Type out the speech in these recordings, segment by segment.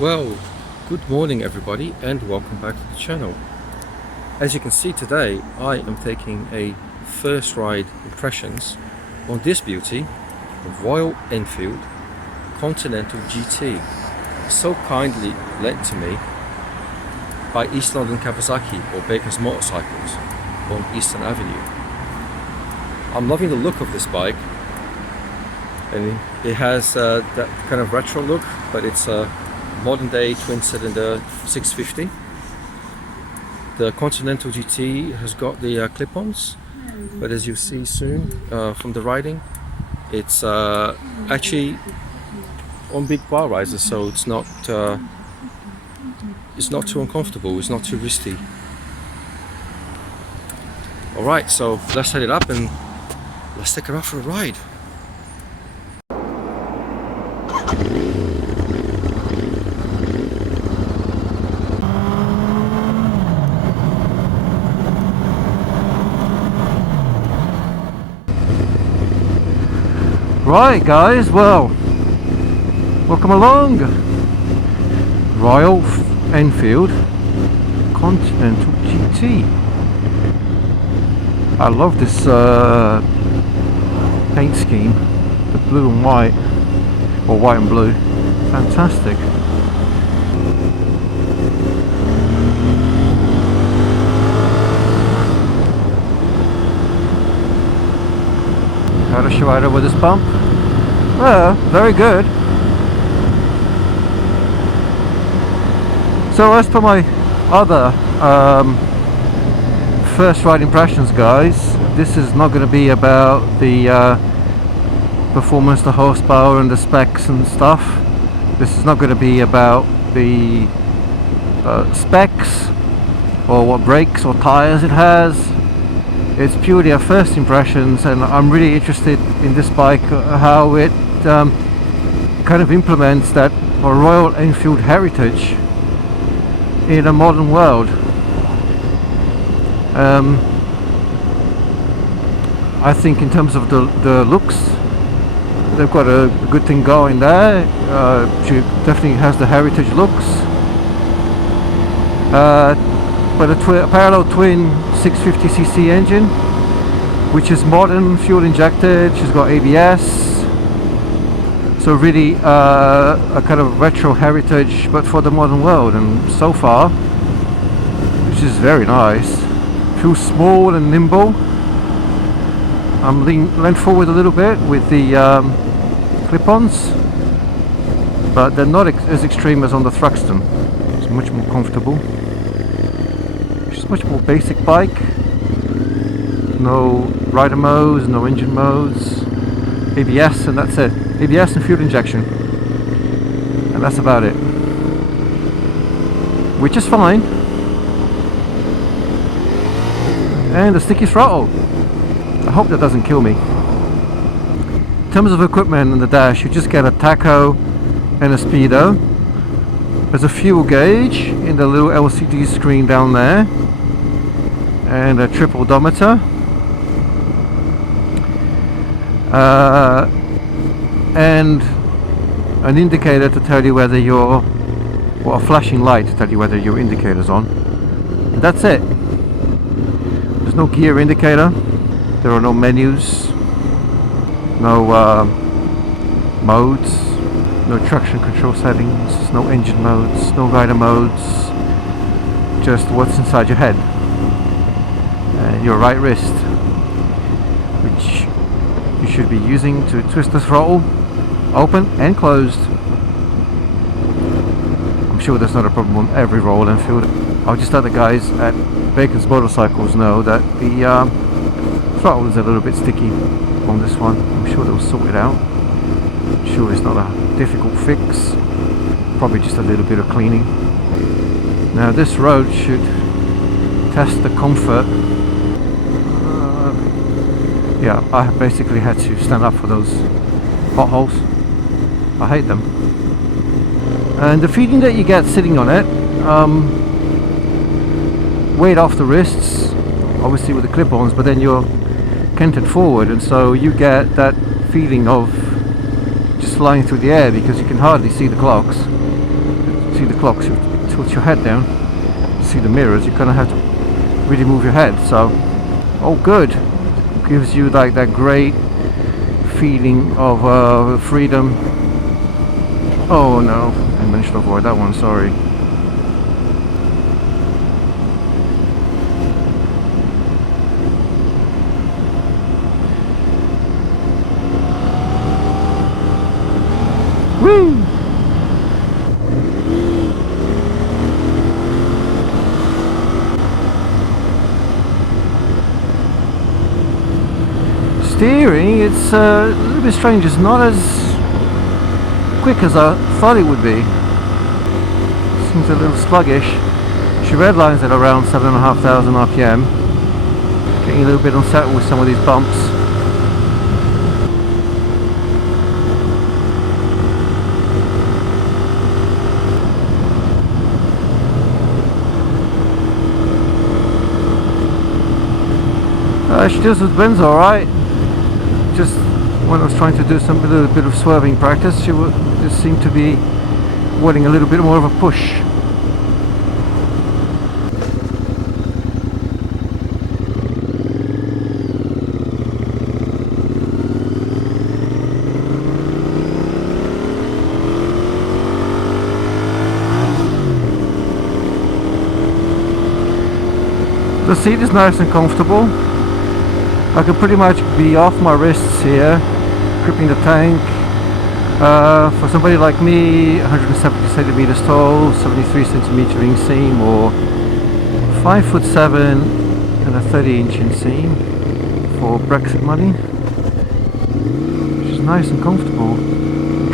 Well, good morning everybody and welcome back to the channel. As you can see today, I am taking a first ride impressions on this beauty, the Royal Enfield Continental GT, so kindly lent to me by East London Kawasaki or Baker's Motorcycles on Eastern Avenue. I'm loving the look of this bike, and it has that kind of retro look, but it's a modern day twin cylinder 650. The Continental GT has got the clip-ons, but as you'll see soon from the riding, it's actually on big bar risers, so it's not too uncomfortable, it's not too risky. Alright, so let's set it up and let's take her out for a ride. Right guys, well, welcome along. Royal Enfield Continental GT. I love this paint scheme, the blue and white, or white and blue. Fantastic. How to show right over this bump? Well, very good. So as per my other first ride impressions, guys, this is not going to be about the performance, the horsepower and the specs and stuff. This is not going to be about the specs or what brakes or tires it has. It's purely a first impressions, and I'm really interested in this bike, how it kind of implements that Royal Enfield heritage in a modern world. I think in terms of the looks, they've got a good thing going there. She definitely has the heritage looks. But a parallel twin 650cc engine, which is modern, fuel injected. She's got ABS, so really a kind of retro heritage, but for the modern world. And so far, which is very nice. Feels small and nimble. I'm leaned forward a little bit with the clip-ons, but they're not as extreme as on the Thruxton. It's much more comfortable. Much more basic bike. No rider modes, no engine modes, ABS, and that's it. ABS and fuel injection, and that's about it, which is fine. And the sticky throttle, I hope that doesn't kill me. In terms of equipment in the dash, you just get a tacho and a speedo. There's a fuel gauge in the little LCD screen down there, and a trip odometer, and an indicator to tell you whether you're, or a flashing light to tell you whether your indicator's on. And that's it. There's no gear indicator, there are no menus, no modes, no traction control settings, no engine modes, no rider modes, just what's inside your head. Your right wrist, which you should be using to twist the throttle open and closed. I'm sure that's not a problem on every Royal Enfield. I'll just let the guys at Baker's Motorcycles know that the throttle is a little bit sticky on this one. I'm sure they'll sort it out. I'm sure it's not a difficult fix, probably just a little bit of cleaning. Now this road should test the comfort. Yeah, I basically had to stand up for those potholes. I hate them. And the feeling that you get sitting on it, weight off the wrists, obviously with the clip-ons, but then you're canted forward, and so you get that feeling of just flying through the air because you can hardly see the clocks. clocks, you tilt your head down, see the mirrors, you're gonna have to really move your head. So, oh good, gives you like that great feeling of freedom. Oh no, I managed to avoid that one, sorry. Woo! Steering, it's a little bit strange. It's not as quick as I thought it would be. Seems a little sluggish. She redlines at around 7,500 RPM. Getting a little bit unsettled with some of these bumps. She does with bends alright. Just when I was trying to do a little bit of swerving practice, she just seemed to be wanting a little bit more of a push. The seat is nice and comfortable. I can pretty much be off my wrists here, gripping the tank. For somebody like me, 170 centimeters tall, 73 centimeter inseam, or 5'7" and a 30-inch inseam for Brexit money, which is nice and comfortable.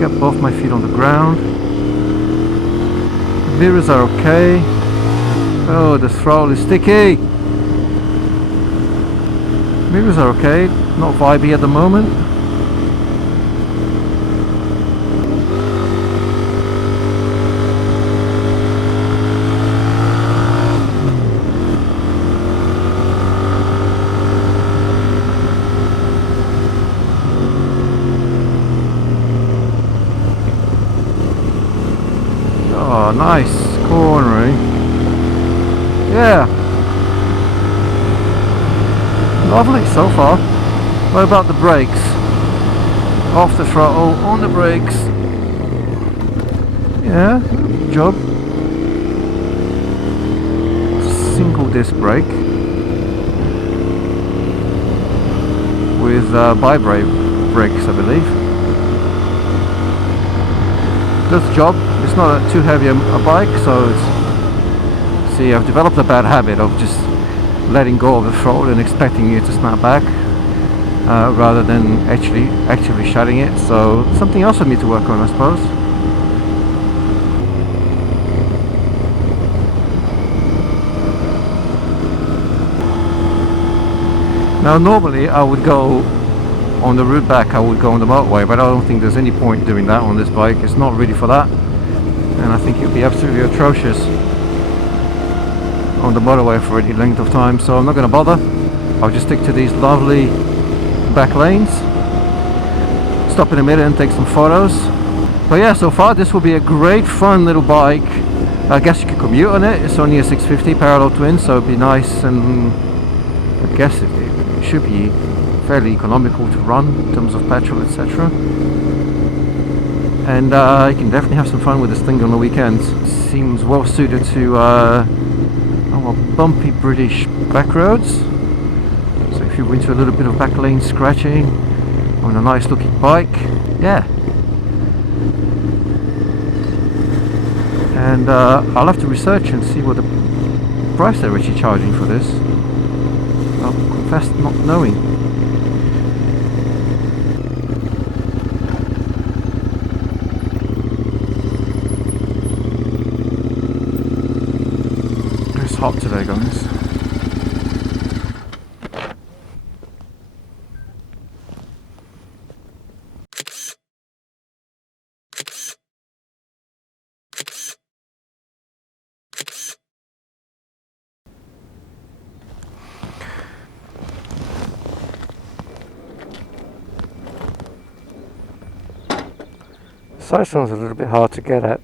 Get both my feet on the ground. The mirrors are okay. Oh, the throttle is sticky. Mirrors are okay, not vibey at the moment. Oh, nice cornering. Yeah. Lovely so far. What about the brakes? Off the throttle, on the brakes. Yeah, good job. Single disc brake with bi-brake brakes, I believe. Does the job. It's not too heavy a bike, so it's. See, I've developed a bad habit of just letting go of the throttle and expecting it to snap back rather than actually actively shutting it. So something else I need to work on, I suppose. Now normally I would go on the route back, I would go on the motorway, but I don't think there's any point doing that on this bike. It's not really for that, and I think it would be absolutely atrocious on the motorway for any length of time, so I'm not going to bother. I'll just stick to these lovely back lanes, stop in a minute and take some photos. But yeah, so far this will be a great fun little bike. I guess you could commute on it. It's only a 650 parallel twin, so it'd be nice, and I guess it should be fairly economical to run in terms of petrol, etc. And you can definitely have some fun with this thing on the weekends. Seems well suited to bumpy British back roads. So if you're into a little bit of back lane scratching on a nice looking bike, yeah. And I'll have to research and see what the price they're actually charging for this. I'll confess not knowing. It's hot today, guys. Sight sounds a little bit hard to get at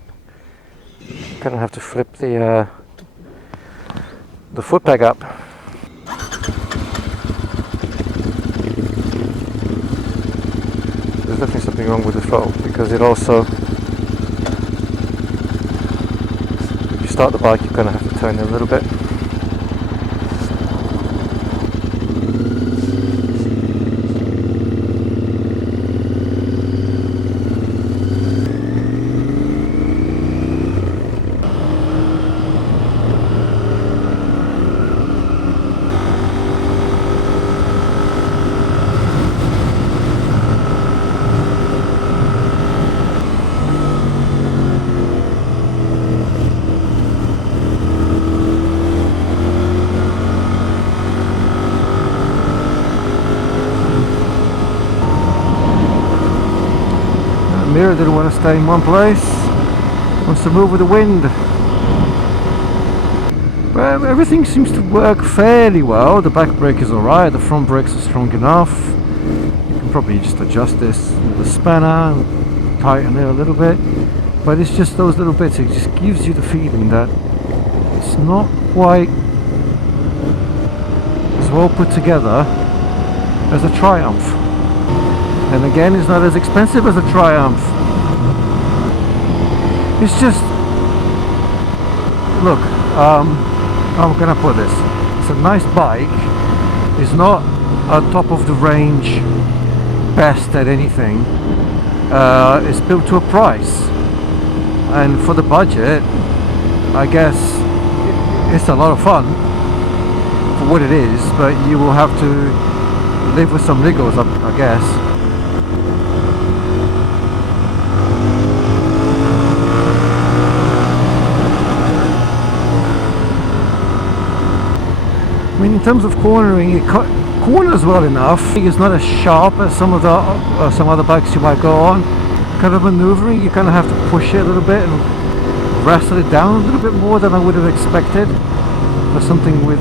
Gonna have to flip the foot peg up. There's definitely something wrong with the throttle, because it also, if you start the bike, you're gonna have to turn it a little bit. Mirror didn't want to stay in one place, wants to move with the wind. But everything seems to work fairly well. The back brake is alright, the front brakes are strong enough. You can probably just adjust this with a spanner and tighten it a little bit. But it's just those little bits, it just gives you the feeling that it's not quite as well put together as a Triumph. And again, it's not as expensive as a Triumph. It's just, look, how can I put this? It's a nice bike. It's not a top of the range best at anything. It's built to a price, and for the budget, I guess it's a lot of fun for what it is. But you will have to live with some niggles, I guess. I mean, in terms of cornering, it corners well enough. It's not as sharp as some other bikes you might go on. Kind of maneuvering, you kind of have to push it a little bit and wrestle it down a little bit more than I would have expected for something with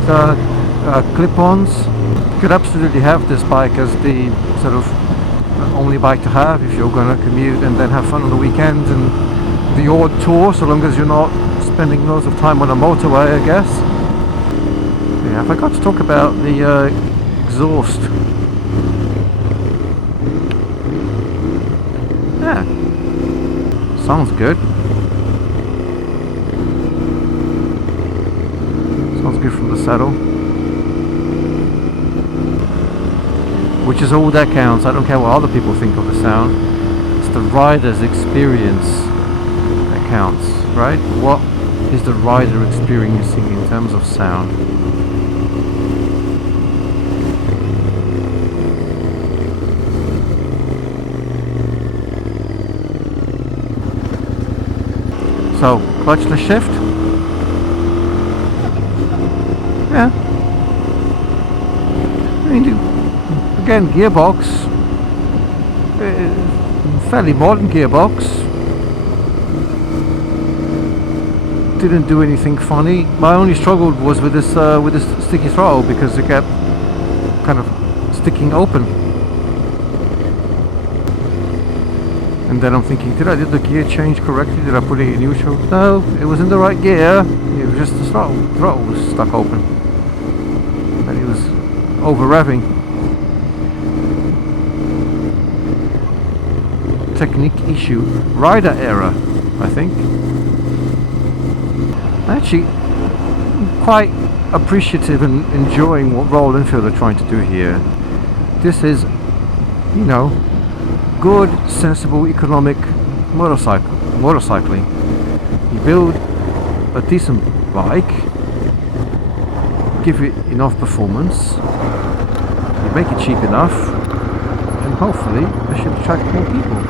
clip-ons. You could absolutely have this bike as the sort of only bike to have if you're going to commute and then have fun on the weekends and the odd tour, so long as you're not spending loads of time on a motorway, I guess. Yeah, I forgot to talk about the exhaust. Yeah, sounds good. Sounds good from the saddle. Which is all that counts. I don't care what other people think of the sound. It's the rider's experience that counts, right? What is the rider experiencing in terms of sound? So, clutchless shift. Yeah. I mean, again, gearbox. Fairly modern gearbox. Didn't do anything funny. My only struggle was with this sticky throttle, because it kept kind of sticking open. And then I'm thinking, did I do the gear change correctly? Did I put it in neutral? No, it was in the right gear. It was just the throttle was stuck open. And it was over revving. Technique issue. Rider error, I think. Actually, I'm quite appreciative and enjoying what Royal Enfield are trying to do here. This is, you know, good, sensible, economic motorcycling. You build a decent bike, give it enough performance, you make it cheap enough, and hopefully it should attract more people.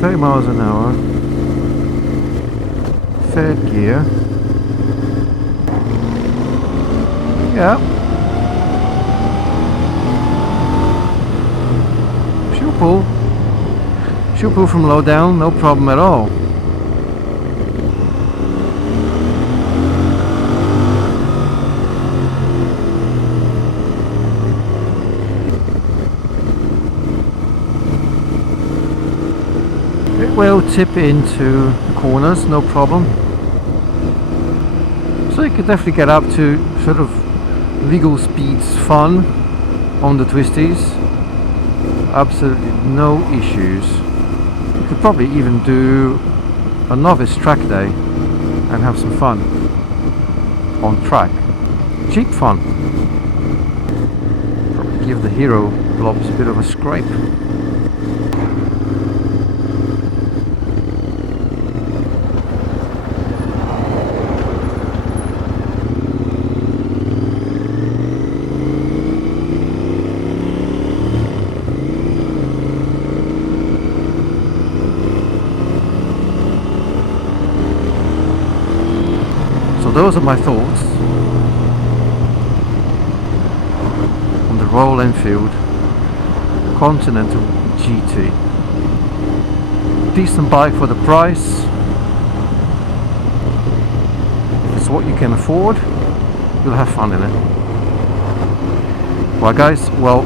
"30 miles an hour, third gear." Yeah. She'll pull from low down, no problem at all. It will tip into the corners, no problem. So you could definitely get up to sort of legal speeds fun on the Twisties. Absolutely no issues. You could probably even do a novice track day and have some fun on track. Cheap fun. Probably give the hero blobs a bit of a scrape. So those are my thoughts on the Royal Enfield Continental GT. Decent bike for the price. If it's what you can afford, you'll have fun in it. Right guys, well,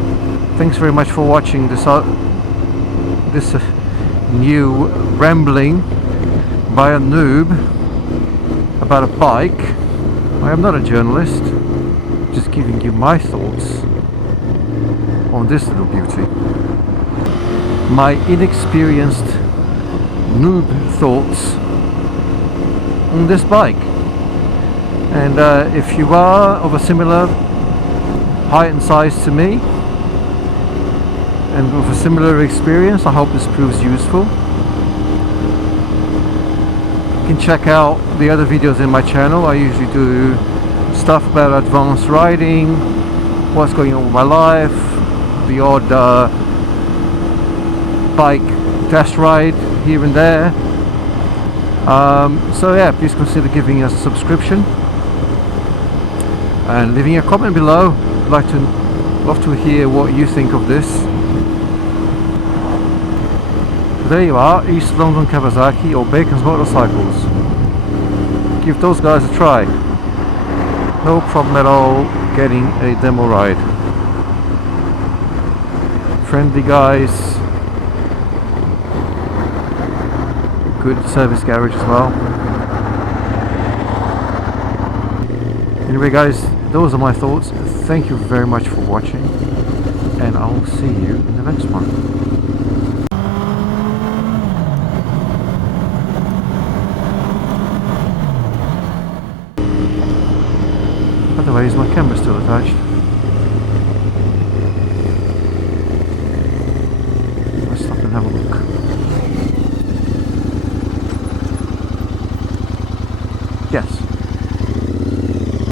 thanks very much for watching this new rambling by a noob about a bike. I am not a journalist, just giving you my thoughts on this little beauty. My inexperienced noob thoughts on this bike. And if you are of a similar height and size to me and with a similar experience, I hope this proves useful. You can check out the other videos in my channel. I usually do stuff about advanced riding, what's going on with my life, the odd bike test ride here and there. So yeah, please consider giving us a subscription and leaving a comment below. I'd love to hear what you think of this. There you are, East London Kawasaki or Bacon's Motorcycles. Give those guys a try. No problem at all getting a demo ride. Friendly guys. Good service garage as well. Anyway guys, those are my thoughts. Thank you very much for watching, and I'll see you in the next one. By the way, is my camera still attached? Let's stop and have a look. Yes.